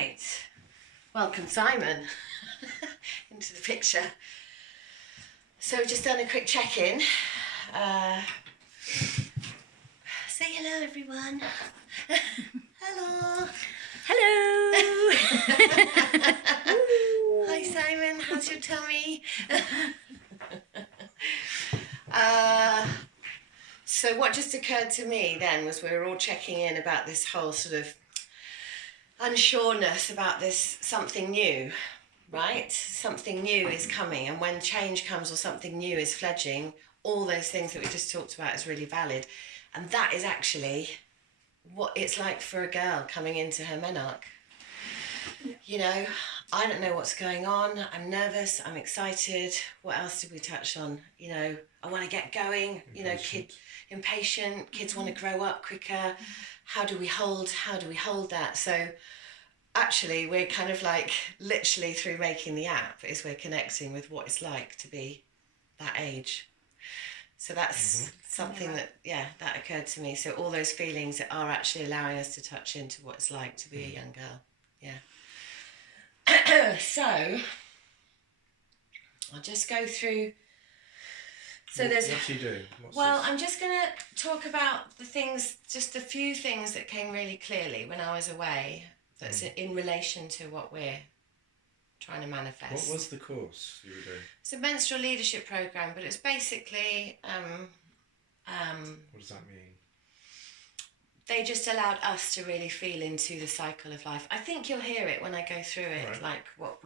Right. Welcome, Simon, into the picture. So we've just done a quick check-in. Say hello, everyone. Hello. Hello. Hi, Simon. How's your tummy? So what just occurred to me then was we were all checking in about this whole sort of unsureness about this something new, right? Something new is coming, and when change comes or something new is fledging, all those things that we just talked about is really valid. And that is actually what it's like for a girl coming into her menarche. You know, I don't know what's going on. I'm nervous. I'm excited. What else did we touch on? You know, I want to get going. You know, impatient. Kids want to grow up quicker. How do we hold that? So actually, we're kind of like literally through making the app is we're connecting with what it's like to be that age. So that's something that occurred to me. So all those feelings that are actually allowing us to touch into what it's like to be a young girl. Yeah. So I'll just go through. So what do you do? I'm just going to talk about the things, just a few things that came really clearly when I was away. That's in relation to what we're trying to manifest. What was the course you were doing? It's a menstrual leadership program, but it's basically what does that mean? They just allowed us to really feel into the cycle of life. I think you'll hear it when I go through it, right. Like what.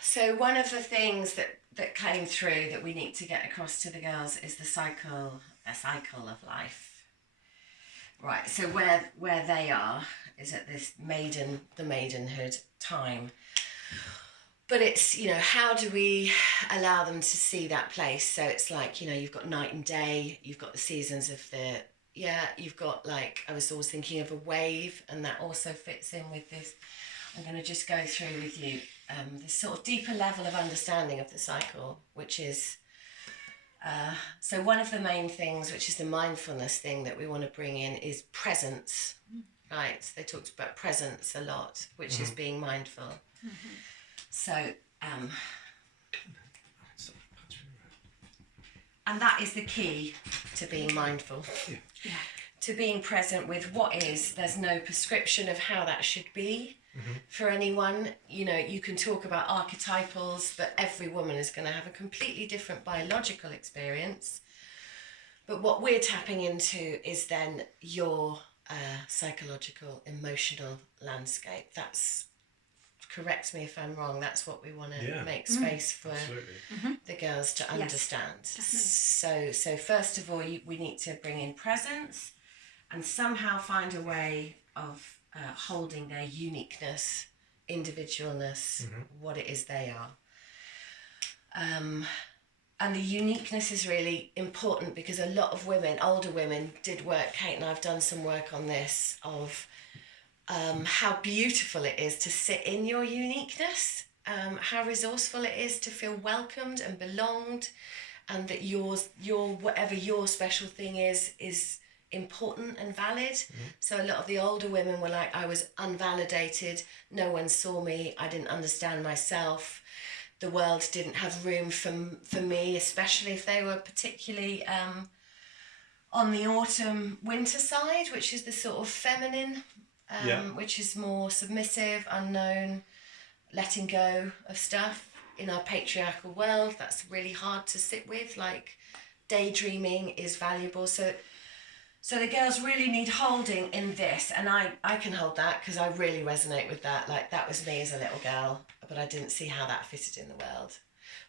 So one of the things that came through that we need to get across to the girls is the cycle of life. Right. So where they are is at this maidenhood time. But it's, you know, how do we allow them to see that place? So it's like, you know, you've got night and day, you've got the seasons of you've got like, I was always thinking of a wave, and that also fits in with this. I'm going to just go through with you this sort of deeper level of understanding of the cycle, which is, so one of the main things, which is the mindfulness thing that we want to bring in, is presence, right? They talked about presence a lot, which is being mindful. Mm-hmm. So, and that is the key to being mindful, to being present with what is. There's no prescription of how that should be for anyone. You know, you can talk about archetypals, but every woman is going to have a completely different biological experience. But what we're tapping into is then your psychological, emotional landscape. That's, correct me if I'm wrong, that's what we want to make space for the girls to understand. Definitely. So first of all, we need to bring in presence and somehow find a way of holding their uniqueness, individualness, what it is they are. And the uniqueness is really important because a lot of women, older women, did work. Kate and I have done some work on this of how beautiful it is to sit in your uniqueness, how resourceful it is to feel welcomed and belonged, and that your whatever your special thing is important and valid. So a lot of the older women were like, I was unvalidated, no one saw me, I didn't understand myself, the world didn't have room for me, especially if they were particularly on the autumn winter side, which is the sort of feminine, which is more submissive, unknown, letting go of stuff. In our patriarchal world, that's really hard to sit with. Like, daydreaming is valuable. So the girls really need holding in this, and I can hold that because I really resonate with that. Like, that was me as a little girl, but I didn't see how that fitted in the world.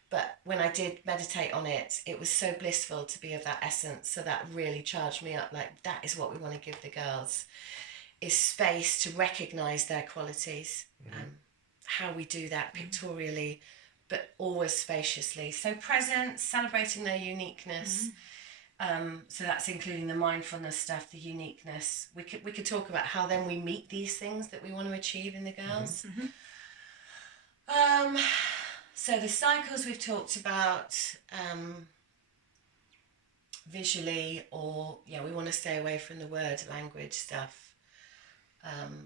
But when I did meditate on it, it was so blissful to be of that essence. So that really charged me up. Like, that is what we want to give the girls, is space to recognise their qualities. How we do that pictorially, but always spaciously. So presence, celebrating their uniqueness. So that's including the mindfulness stuff, the uniqueness. We could talk about how then we meet these things that we want to achieve in the girls. So the cycles we've talked about visually, or we want to stay away from the word language stuff.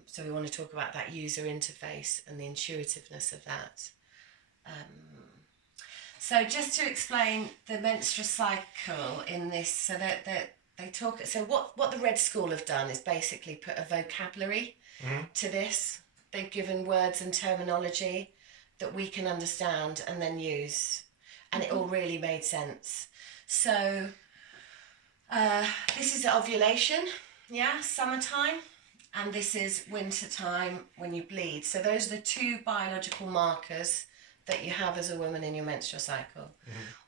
So we want to talk about that user interface and the intuitiveness of that. So just to explain the menstrual cycle in this, so that they talk. So what the Red School have done is basically put a vocabulary to this. They've given words and terminology that we can understand and then use, and it all really made sense. So this is ovulation, summertime, and this is winter time when you bleed. So those are the two biological markers that you have as a woman in your menstrual cycle.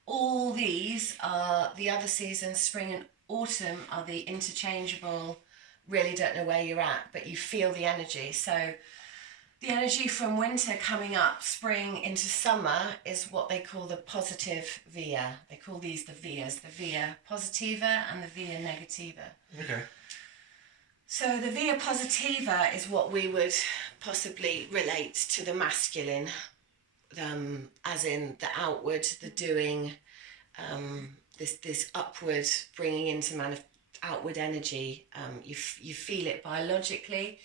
All these are the other seasons, spring and autumn, are the interchangeable, really don't know where you're at, but you feel the energy. So the energy from winter coming up, spring into summer, is what they call the positive via. They call these the vias, the via positiva and the via negativa. Okay. So the via positiva is what we would possibly relate to the masculine, as in the outward, the doing, this upward bringing into outward energy. You feel it biologically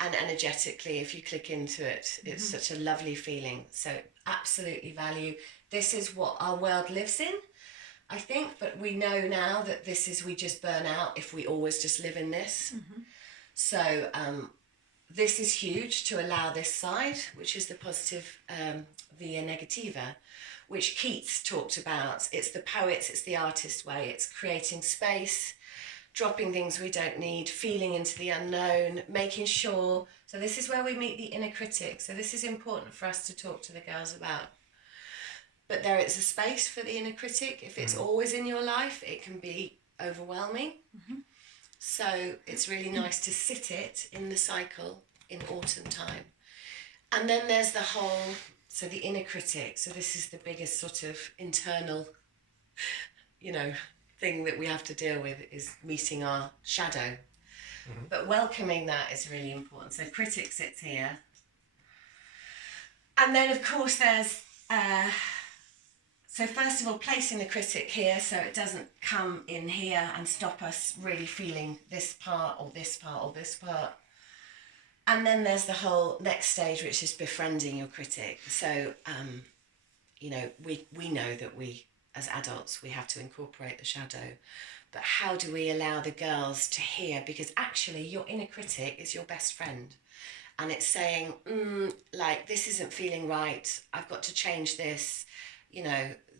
and energetically if you click into it. It's such a lovely feeling. So absolutely value. This is what our world lives in, I think, but we know now that we just burn out if we always just live in this. So this is huge to allow this side, which is the positive via negativa, which Keats talked about. It's the poet's, it's the artist's way. It's creating space, dropping things we don't need, feeling into the unknown, making sure. So this is where we meet the inner critic. So this is important for us to talk to the girls about. But there is a space for the inner critic. If it's always in your life, it can be overwhelming. So it's really nice to sit it in the cycle in autumn time. And then there's the whole, so the inner critic. So this is the biggest sort of internal, thing that we have to deal with, is meeting our shadow. But welcoming that is really important. So critic sits here. And then of course there's, so first of all, placing the critic here so it doesn't come in here and stop us really feeling this part or this part or this part. And then there's the whole next stage, which is befriending your critic. So, we know that we, as adults, we have to incorporate the shadow. But how do we allow the girls to hear? Because actually your inner critic is your best friend. And it's saying, this isn't feeling right. I've got to change this.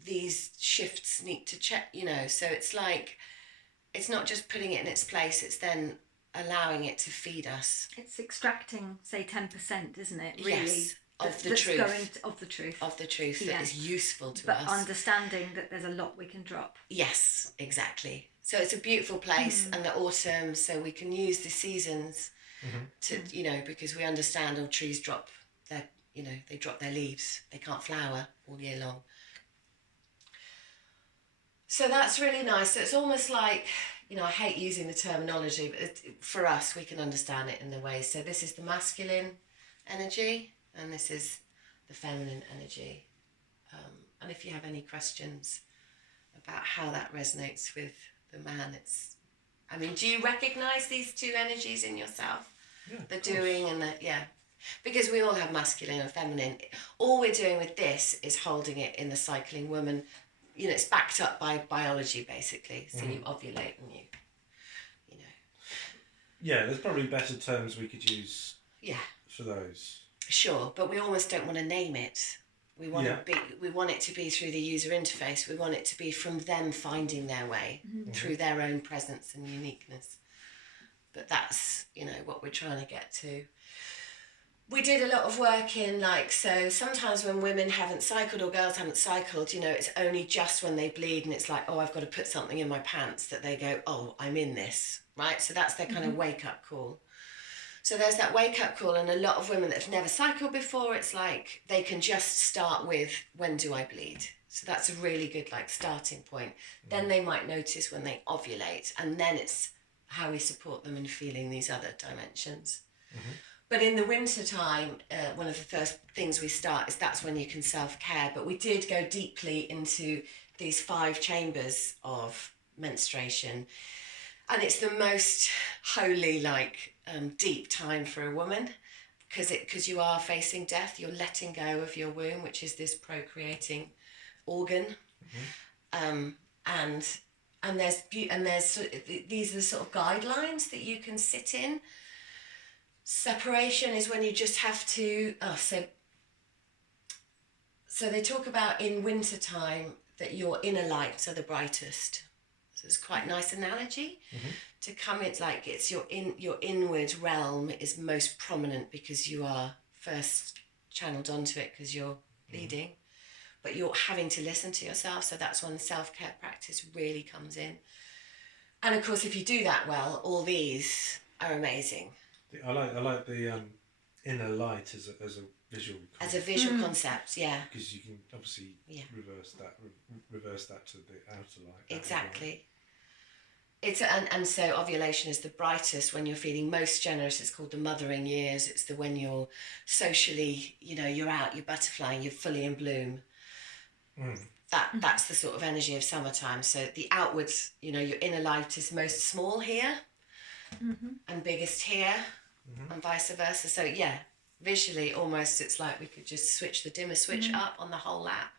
These shifts need to check, so it's like, it's not just putting it in its place, it's then allowing it to feed us. It's extracting, say, 10%, isn't it? Really, yes, of the truth. Of the truth. Of the truth yeah. that is useful to but us. But understanding that there's a lot we can drop. Yes, exactly. So it's a beautiful place, and the autumn, so we can use the seasons to, because we understand all trees drop their, they drop their leaves. They can't flower all year long. So that's really nice. So it's almost like, I hate using the terminology, but for us, we can understand it in the way. So this is the masculine energy, and this is the feminine energy. And if you have any questions about how that resonates with the man, do you recognise these two energies in yourself? Yeah, the doing and the, because we all have masculine and feminine. All we're doing with this is holding it in the cycling woman. It's backed up by biology, basically. So you ovulate and you. Yeah, there's probably better terms we could use. Yeah. For those. Sure, but we almost don't want to name it. We want we want it to be through the user interface. We want it to be from them finding their way through their own presence and uniqueness. But that's what we're trying to get to. We did a lot of work in so sometimes when women haven't cycled or girls haven't cycled, it's only just when they bleed and it's like, oh, I've got to put something in my pants, that they go, oh, I'm in this, right? So that's their kind of wake up call. So there's that wake up call, and a lot of women that have never cycled before, it's like they can just start with, when do I bleed? So that's a really good starting point. Then they might notice when they ovulate, and then it's how we support them in feeling these other dimensions. But in the winter time, one of the first things we start is that's when you can self-care. But we did go deeply into these 5 chambers of menstruation. And it's the most holy, like, deep time for a woman, because you are facing death. You're letting go of your womb, which is this procreating organ. And these are the sort of guidelines that you can sit in. Separation is when you just have to. So they talk about in winter time that your inner lights are the brightest. So it's quite a nice analogy to come. It's like it's your inward realm is most prominent because you are first channeled onto it because you're bleeding, but you're having to listen to yourself. So that's when self-care practice really comes in. And of course, if you do that well, all these are amazing. I like the inner light as a visual concept. As a visual concept, yeah. Because you can obviously reverse that to the outer light. Exactly. It's and so ovulation is the brightest when you're feeling most generous. It's called the mothering years. It's the when you're socially, you're out, you're butterflying, you're fully in bloom. That's the sort of energy of summertime. So the outwards, your inner light is most small here and biggest here and vice versa. So yeah, visually almost it's like we could just switch the dimmer switch up on the whole app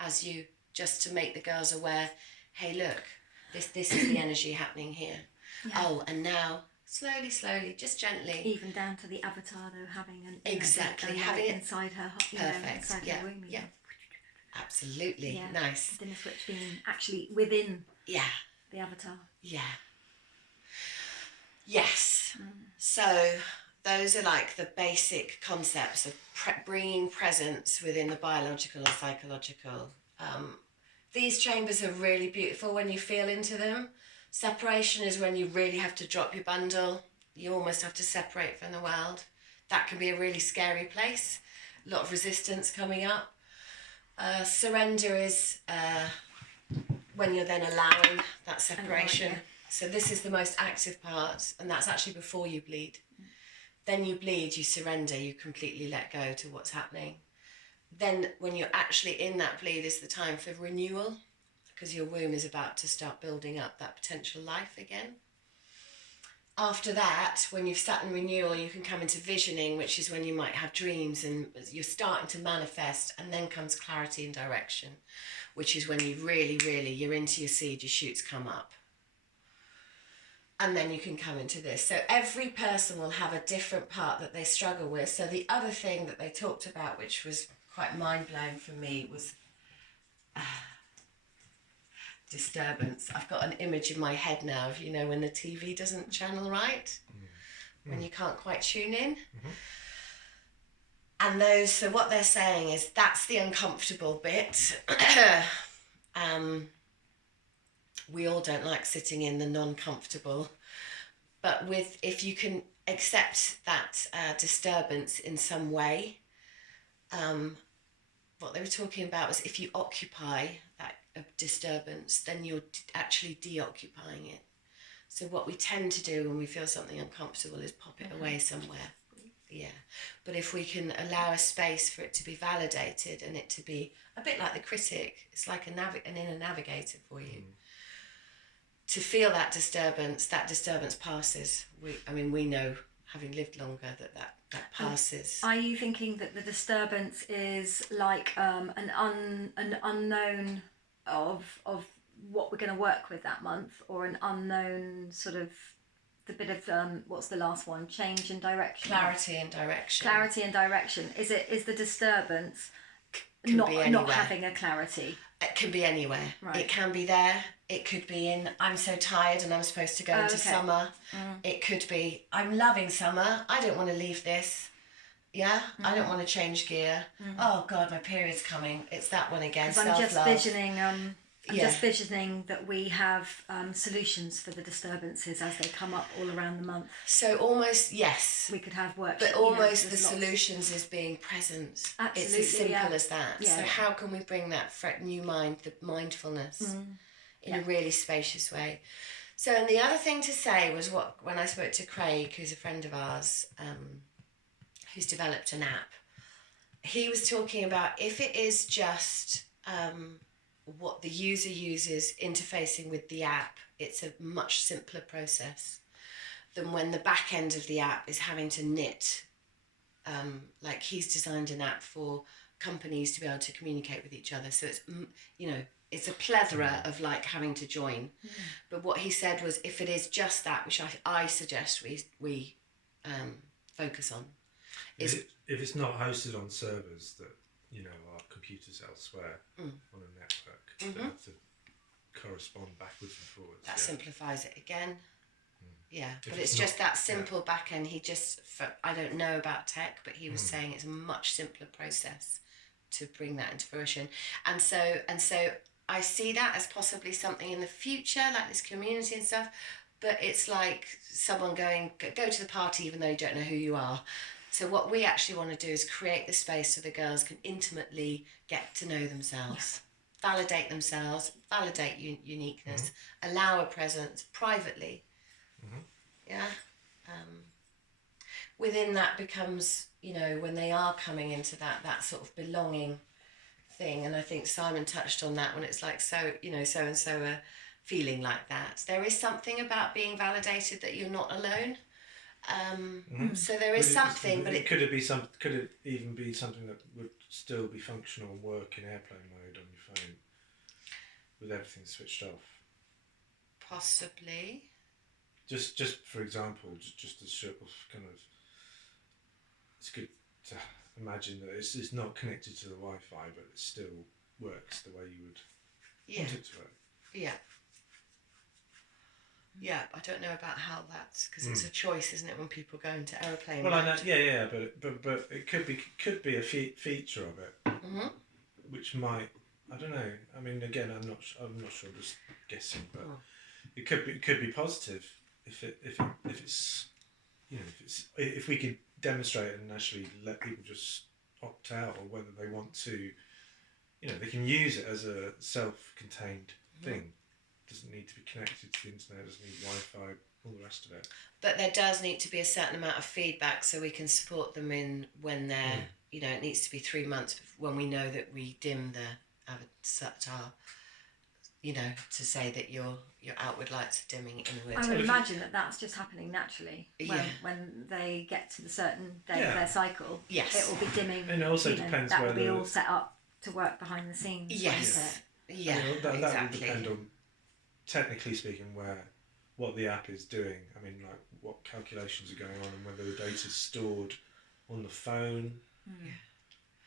as you, just to make the girls aware, hey look, this is the energy happening here. Yeah. Oh, and now slowly, just gently. Even down to the avatar though, having having it inside her, inside her womb. Yeah. Absolutely. Yeah. Nice. The dimmer switch being actually within the avatar. Yeah. Yes. So those are like the basic concepts of bringing presence within the biological and psychological. These chambers are really beautiful when you feel into them. Separation is when you really have to drop your bundle. You almost have to separate from the world. That can be a really scary place. A lot of resistance coming up. Surrender is when you're then allowing that separation. So this is the most active part, and that's actually before you bleed. Then you bleed, you surrender, you completely let go to what's happening. Then when you're actually in that bleed is the time for renewal, because your womb is about to start building up that potential life again. After that, when you've sat in renewal, you can come into visioning, which is when you might have dreams and you're starting to manifest, and then comes clarity and direction, which is when you really, you're into your seed, your shoots come up. And then you can come into this. So every person will have a different part that they struggle with. So the other thing that they talked about, which was quite mind-blowing for me, was disturbance. I've got an image in my head now of, when the TV doesn't channel right, when you can't quite tune in. And so what they're saying is that's the uncomfortable bit. We all don't like sitting in the non-comfortable, but if you can accept that disturbance in some way, what they were talking about was if you occupy that disturbance, then you're actually deoccupying it. So what we tend to do when we feel something uncomfortable is pop it away somewhere. Yeah. But if we can allow a space for it to be validated and it to be a bit like the critic, it's like an inner navigator for you. To feel that disturbance passes. We know, having lived longer, that passes. Are you thinking that the disturbance is like an unknown of what we're going to work with that month, or an unknown sort of the bit of what's the last one? Change in direction. Clarity and direction. Clarity and direction. Is the disturbance Can not be anywhere. Not having a clarity? It can be anywhere. Right. It can be there. It could be in, I'm so tired and I'm supposed to go into summer. It could be, I'm loving summer. I don't want to leave this. Yeah? I don't want to change gear. Oh God, my period's coming. It's that one again. I'm just visioning. Just visioning that we have solutions for the disturbances as they come up all around the month. So almost, yes. We could have work. But almost the solutions is being present. Absolutely, it's as simple as that. Yeah. So how can we bring that new mind, the mindfulness, in a really spacious way? So, and the other thing to say was when I spoke to Craig, who's a friend of ours, who's developed an app, he was talking about if it is just what the user uses interfacing with the app, it's a much simpler process than when the back end of the app is having to knit. Like he's designed an app for companies to be able to communicate with each other. So it's, it's a plethora of like having to join. But what he said was, if it is just that, which I suggest we focus on, is if it's not hosted on servers that are computers elsewhere on a network that have to correspond backwards and forwards. That simplifies it again. Yeah, If but it's it's just not- that simple back end. I don't know about tech, but he was saying it's a much simpler process to bring that into fruition. And so I see that as possibly something in the future, like this community and stuff. But it's like someone go to the party even though you don't know who you are. So what we actually want to do is create the space so the girls can intimately get to know themselves, validate themselves, validate uniqueness, allow a presence privately. Yeah. Within that becomes, when they are coming into that sort of belonging thing, and I think Simon touched on that when it's like, so and so are feeling like that. There is something about being validated that you're not alone. So there is something, but could it even be something that would still be functional and work in airplane mode on your phone with everything switched off? possibly. Just for example, just as sort of kind of, it's good to imagine that it's not connected to the Wi-Fi, but it still works the way you would want it to work. Yeah. Yeah, I don't know about how that's, because it's a choice, isn't it, when people go into aeroplane Well, mode. I know, but it could be a feature of it, which might, I don't know. I mean, again, I'm not sure. I'm just guessing, but it could be positive if it's if we could demonstrate and actually let people just opt out, or whether they want to, they can use it as a self-contained thing. Doesn't need to be connected to the internet, doesn't need Wi-Fi, all the rest of it. But there does need to be a certain amount of feedback so we can support them in when they're, it needs to be 3 months when we know that we dim the avatar, to say that your outward lights are dimming inward. I would imagine that that's just happening naturally when they get to the certain day of their cycle. Yes. It will be dimming. And it also depends that whether will be all set up to work behind the scenes. Yes. Yeah, that exactly. will depend on, technically speaking, what the app is doing. I mean, like what calculations are going on and whether the data's stored on the phone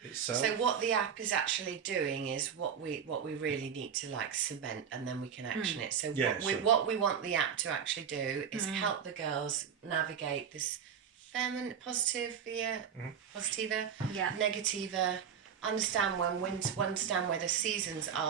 itself. So what the app is actually doing is what we really need to like cement, and then we can action it. So what we want the app to actually do is help the girls navigate this feminine, positive, positiva, negativa, understand understand where the seasons are.